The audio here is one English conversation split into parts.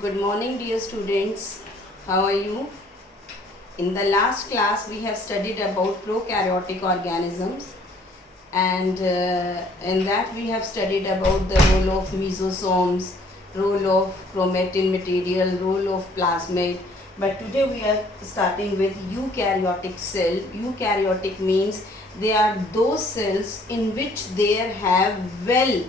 Good morning, dear students. How are you? In the last class, we have studied about prokaryotic organisms, and in that we have studied about the role of mesosomes, role of chromatin material, role of plasmid. But today we are starting with eukaryotic cell. Eukaryotic means they are those cells in which there have well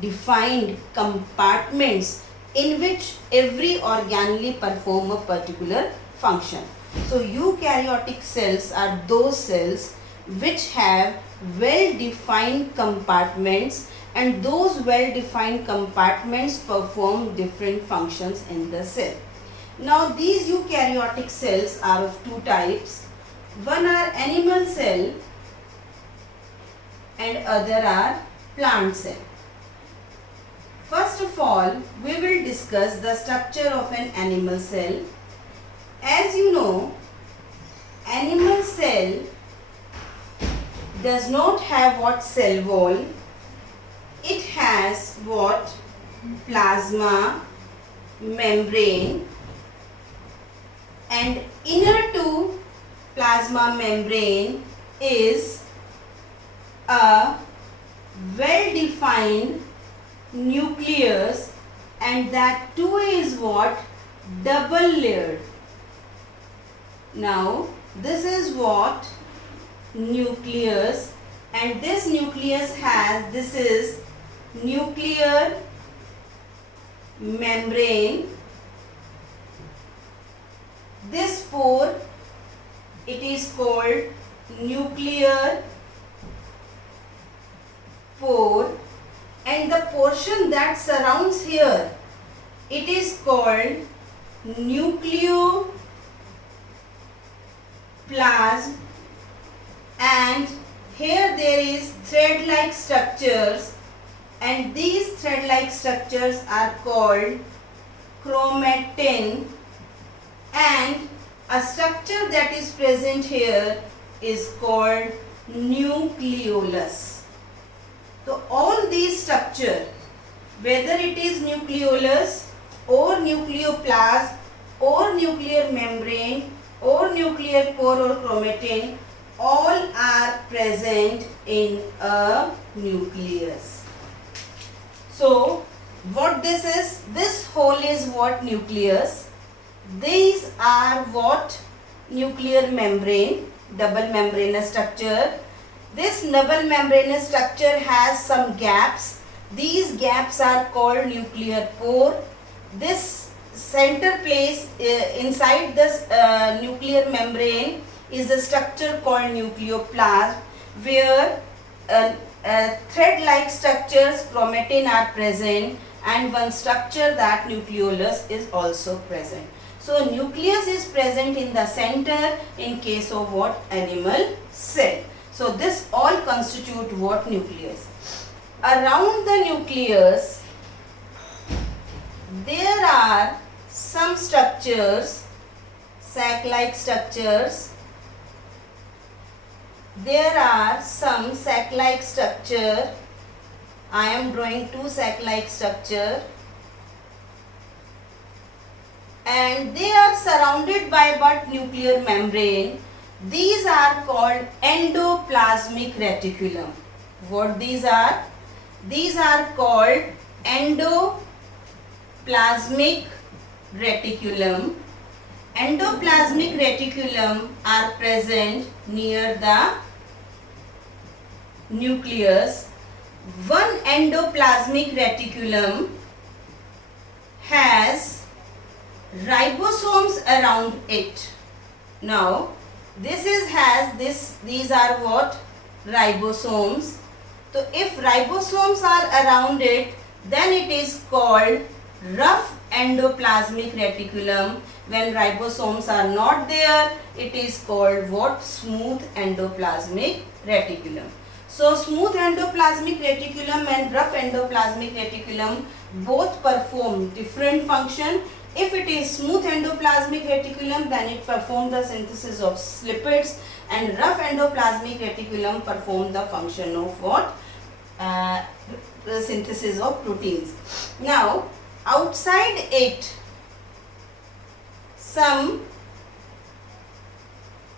defined compartments in which every organelle perform a particular function. So eukaryotic cells are those cells which have well defined compartments, and those well defined compartments perform different functions in the cell. Now these eukaryotic cells are of two types. One are animal cell and other are plant cell. First of all, we will discuss the structure of an animal cell. As you know, animal cell does not have what cell wall. It has what? Plasma, membrane, and inner to plasma membrane is a well-defined nucleus, and that too is what? Double layered. Now this is what? Nucleus, and this nucleus has, this is nuclear membrane. This pore, it is called nuclear pore, and the portion that surrounds here, it is called nucleoplasm, and here there is thread-like structures, and these thread-like structures are called chromatin, and a structure that is present here is called nucleolus. So all these structure, whether it is nucleolus or nucleoplasm or nuclear membrane or nuclear pore or chromatin, all are present in a nucleus. So what this is? This whole is what? Nucleus. These are what? Nuclear membrane, double membranous structure. This double membranous structure has some gaps. These gaps are called nuclear pore. This center place inside this nuclear membrane is a structure called nucleoplasm, where thread-like structures, chromatin, are present, and one structure, that nucleolus, is also present. So nucleus is present in the center in case of what? Animal cell. So this all constitute what? Nucleus. Around the nucleus there are some structures, sac-like structures. There are some sac-like structure. I am drawing two sac-like structure, and they are surrounded by what? Nuclear membrane. These are called endoplasmic reticulum. What these are? These are called endoplasmic reticulum. Endoplasmic reticulum are present near the nucleus. One endoplasmic reticulum has ribosomes around it. Now these are what? Ribosomes. So if ribosomes are around it, then it is called rough endoplasmic reticulum. When ribosomes are not there, it is called what? Smooth endoplasmic reticulum. So smooth endoplasmic reticulum and rough endoplasmic reticulum both perform different function. If it is smooth endoplasmic reticulum, then it performs the synthesis of lipids, and rough endoplasmic reticulum perform the function of what? The synthesis of proteins. Now outside it some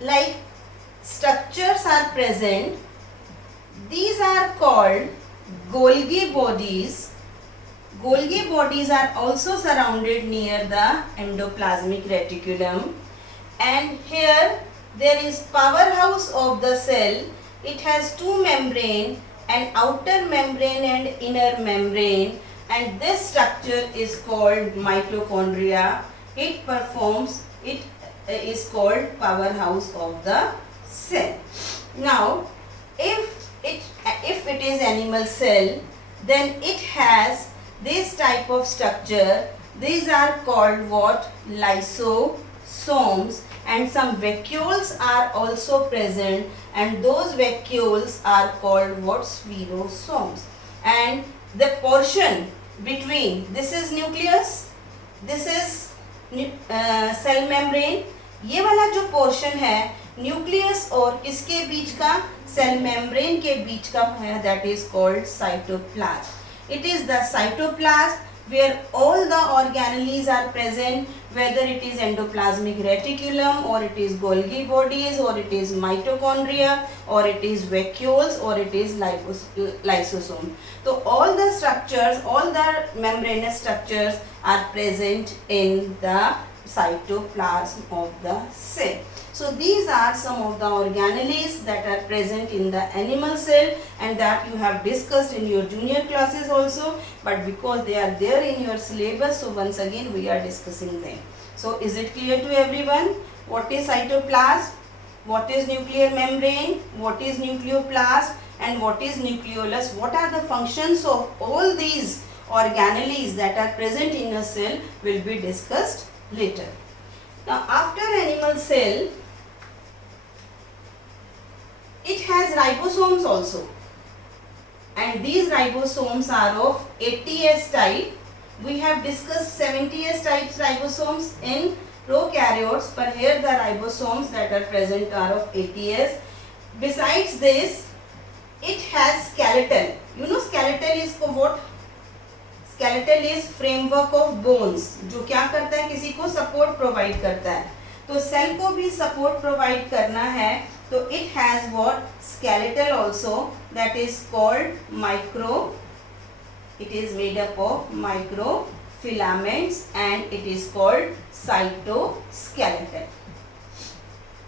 like structures are present. These are called Golgi bodies. Golgi bodies are also surrounded near the endoplasmic reticulum, and here there is powerhouse of the cell. It has two membrane, an outer membrane and inner membrane, and this structure is called mitochondria. It is called powerhouse of the cell. Now if it is animal cell, then it has this type of structure. These are called what? Lysosomes, and some vacuoles are also present, and those vacuoles are called what? Spherosomes. And the portion between, this is nucleus, this is cell membrane. ये वाला जो portion है nucleus और किसके बीच का? Cell membrane के बीच का है, that is called cytoplasm. It is the cytoplasm where all the organelles are present, whether it is endoplasmic reticulum or it is Golgi bodies or it is mitochondria or it is vacuoles or it is lysosome. So all the structures, all the membranous structures are present in the cytoplasm of the cell. So these are some of the organelles that are present in the animal cell, and that you have discussed in your junior classes also, but because they are there in your syllabus, so once again we are discussing them. So is it clear to everyone? What is cytoplasm? What is nuclear membrane? What is nucleoplasm? And what is nucleolus? What are the functions of all these organelles that are present in a cell will be discussed later. Now after animal cell, it has ribosomes also, and these ribosomes are of 80S type. We have discussed 70S types ribosomes in prokaryotes, but here the ribosomes that are present are of 80S. Besides this, it has skeletal. You know skeletal is what? Skeletal is framework of bones, जो क्या करता है? किसी को support provide करता है. तो cell को भी support provide करना है, तो it has what? Skeletal also, that is called micro. It is made up of microfilaments and it is called cytoskeleton.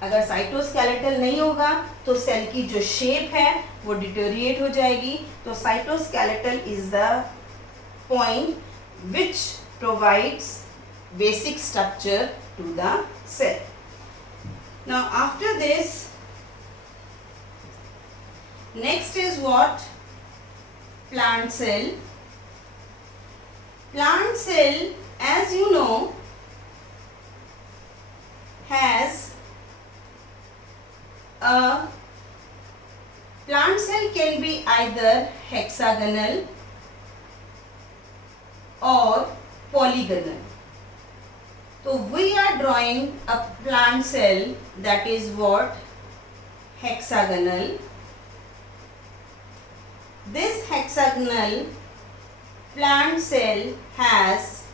अगर साइटोस्केलेटल नहीं होगा तो सेल की जो शेप है वो डिटोरिएट हो जाएगी. तो cytoskeletal is the point which provides basic structure to the cell. Now after this, next is what? Plant cell. Plant cell, as you know, has a plant cell can be either hexagonal or polygonal. So we are drawing a plant cell that is what? Hexagonal. This hexagonal plant cell has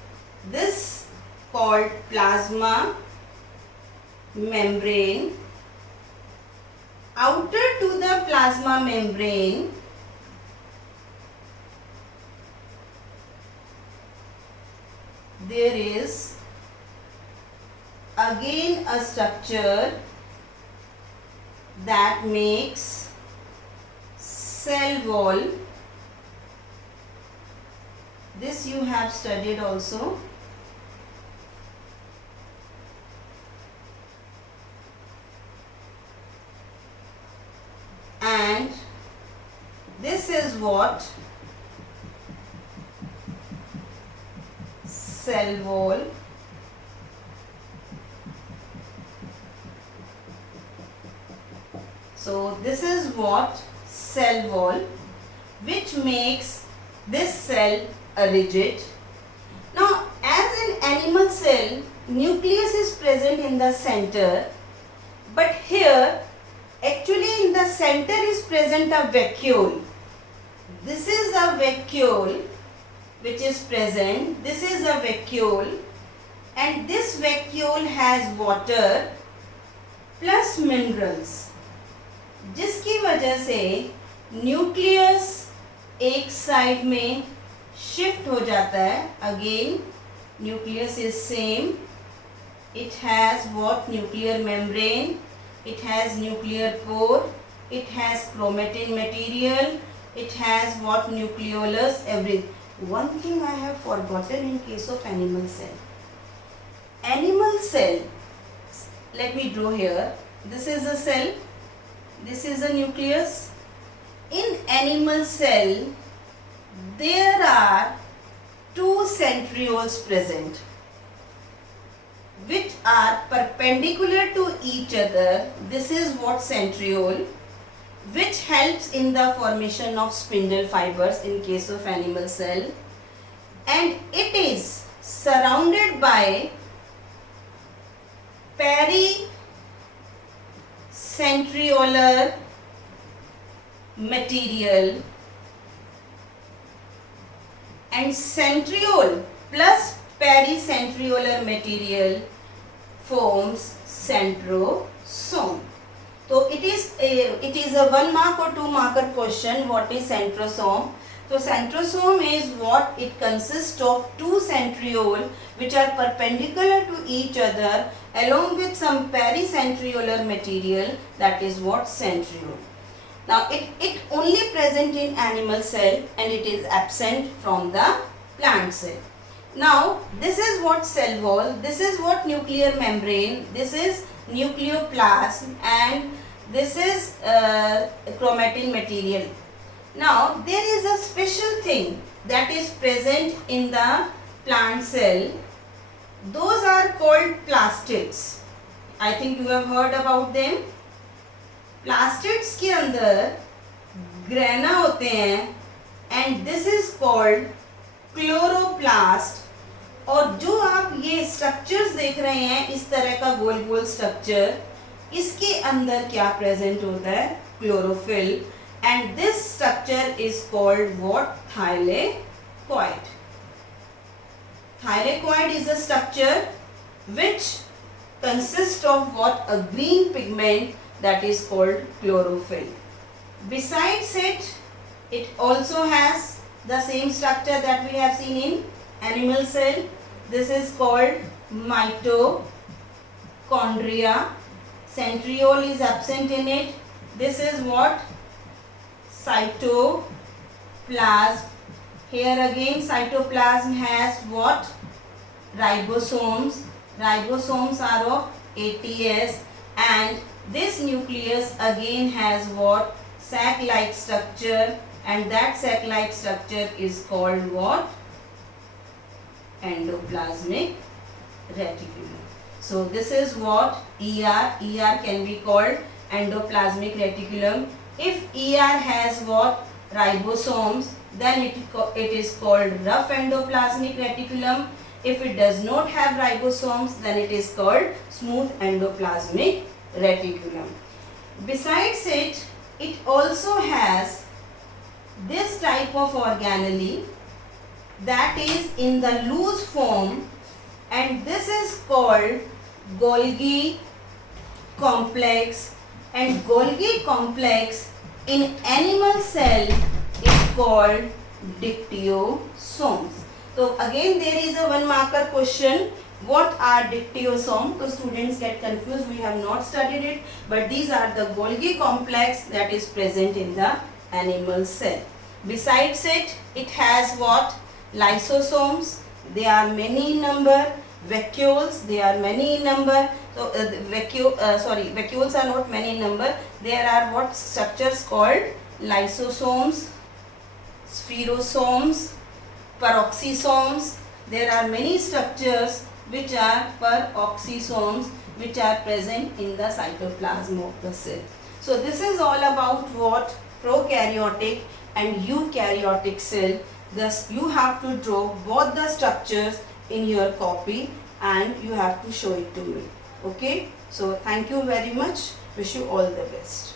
this called plasma membrane. Outer to the plasma membrane, there is again a structure that makes cell wall. This you have studied also. And this is what? Cell wall. So this is what? Cell wall, which makes this cell a rigid. Now as in animal cell, nucleus is present in the center, but here actually in the center is present a vacuole. This is a vacuole which is present. This is a vacuole, and this vacuole has water plus minerals, जिसकी वजह से nucleus एक side में shift हो जाता है. Again nucleus is same. It has what? Nuclear membrane. It has nuclear core. It has chromatin material. It has what? Nucleolus. Everything. One thing I have forgotten in case of animal cell. Animal cell. Let me draw here. This is a cell. This is a nucleus. In animal cell, there are two centrioles present, which are perpendicular to each other. This is what centriole, which helps in the formation of spindle fibers in case of animal cell, and it is surrounded by pericentriolar material, and centriole plus pericentriolar material forms centrosome. So it is a 1 mark or 2 marker question. What is centrosome? So centrosome is what? It consists of two centriole which are perpendicular to each other along with some pericentriolar material. That is what? Centriole. Now it only present in animal cell and it is absent from the plant cell. Now this is what cell wall, this is what nuclear membrane, this is nucleoplasm, and this is chromatin material. Now there is a special thing that is present in the plant cell. Those are called plastids. I think you have heard about them. Plastids के अंदर grana होते हैं and this is called chloroplast. और जो आप ये structures देख रहे हैं इस तरह का गोल गोल स्ट्रक्चर, इसके अंदर क्या प्रेजेंट होता है? Chlorophyll. And this structure is called what? Thylakoid. Thylakoid is a structure which consists of what? A green pigment that is called chlorophyll. Besides it, it also has the same structure that we have seen in animal cell. This is called mitochondria. Centriole is absent in it. This is what? Cytoplasm. Here again cytoplasm has what? Ribosomes. Ribosomes are of ATS, and this nucleus again has what? Sac-like structure, and that sac-like structure is called what? Endoplasmic reticulum. So this is what? ER. ER can be called endoplasmic reticulum. If ER has what? Ribosomes, then it is called rough endoplasmic reticulum. If it does not have ribosomes, then it is called smooth endoplasmic reticulum. Besides it, it also has this type of organelle that is in the loose form, and this is called Golgi complex. And Golgi complex in animal cell is called dictyosomes. So again there is a 1 marker question. What are dictyosomes? So students get confused. We have not studied it, but these are the Golgi complex that is present in the animal cell. Besides it, it has what? Lysosomes. They are many in number. Vacuoles. They are many in number. So vacuoles are not many in number. There are what structures called lysosomes, spherosomes, peroxisomes. There are many structures which are peroxisomes which are present in the cytoplasm of the cell. So this is all about what? Prokaryotic and eukaryotic cell. Thus you have to draw both the structures in your copy and you have to show it to me. Okay? So thank you very much. Wish you all the best.